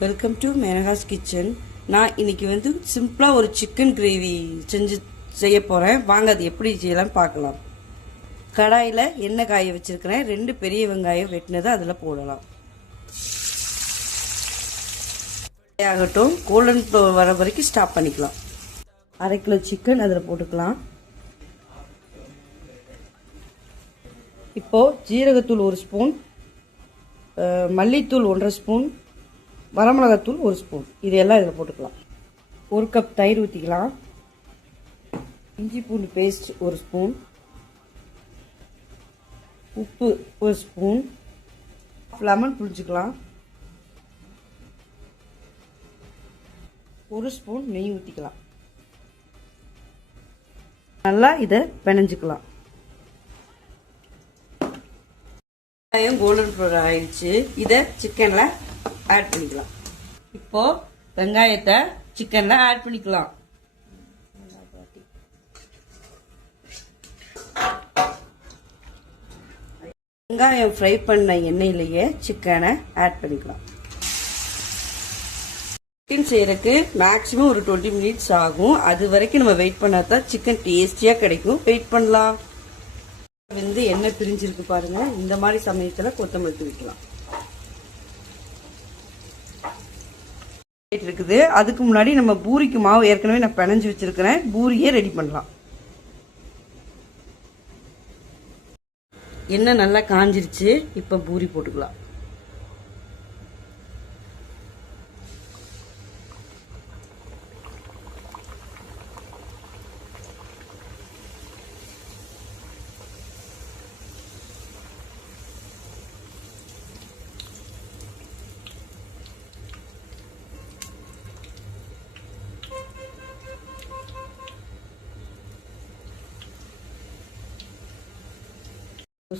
Welcome to Menaka's kitchen. நான் இன்னைக்கு வந்து சிம்பிளாக ஒரு சிக்கன் கிரேவி செய்ய போகிறேன். வாங்க அது எப்படி செய்யலாம் பார்க்கலாம். கடாயில் எண்ணெய் காய வச்சுருக்கிறேன். 2 பெரிய வெங்காயம் வெட்டினதை அதில் போடலாம். ஆகட்டும், கோல்டன் வர வரைக்கும் ஸ்டாப் பண்ணிக்கலாம். 1/2 கிலோ சிக்கன் அதில் போட்டுக்கலாம். இப்போது ஜீரகத்தூள் 1 ஸ்பூன், மல்லித்தூள் 1/2 ஸ்பூன், வரமிளகாத்தூள் 1 ஸ்பூன், இதெல்லாம் இதில் போட்டுக்கலாம். 1 கப் தயிர் ஊற்றிக்கலாம். இஞ்சி பூண்டு பேஸ்ட் 1 ஸ்பூன், உப்பு 1 ஸ்பூன், லெமன் புளிஞ்சிக்கலாம். 1 ஸ்பூன் நெய் ஊற்றிக்கலாம். நல்லா இதை பிணைஞ்சிக்கலாம். கோல்டன் ப்ரௌன் ஆயிடுச்சு. இதை சிக்கன்ல ஆட் பண்ணிக்கலாம். இப்போ வெங்காயத்தை சிக்கன்ல ஆட் பண்ணிக்கலாம். வெங்காயம் ஃப்ரை பண்ண எண்ணெயிலேயே சிக்கனை ஆட் பண்ணிக்கலாம். சிக்கன் செய்யறதுக்கு மேக்ஸிமம் ஒரு 20 மினிட்ஸ் ஆகும். அது வரைக்கும் நம்ம வெயிட் பண்ணாதான் சிக்கன் டேஸ்டியா கிடைக்கும். வெயிட் பண்ணலாம். வந்து எண்ணெய் பிரிஞ்சிருக்கு பாருங்க. இந்த மாதிரி சமயத்துல கொத்தமல்லி தூவிக்கலாம். இருக்குது. அதுக்கு முன்னாடி நம்ம பூரிக்கு மாவு ஏற்கனவே நான் பிணைஞ்சு வச்சிருக்கிறேன். பூரியே ரெடி பண்ணலாம். எண்ணெய் நல்லா காஞ்சிருச்சு. இப்ப பூரி போட்டுக்கலாம்.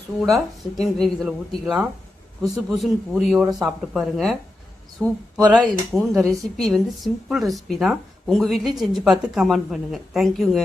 சூடா சிக்கன் கிரேவி இதில் ஊற்றிக்கலாம். புசு புசுன்னு பூரியோட சாப்பிட்டு பாருங்க. சூப்பராக இருக்கும். இந்த ரெசிபி வந்து சிம்பிள் ரெசிபி தான். உங்கள் வீட்லேயும் செஞ்சு பார்த்து கமெண்ட் பண்ணுங்கள். தேங்க்யூங்க.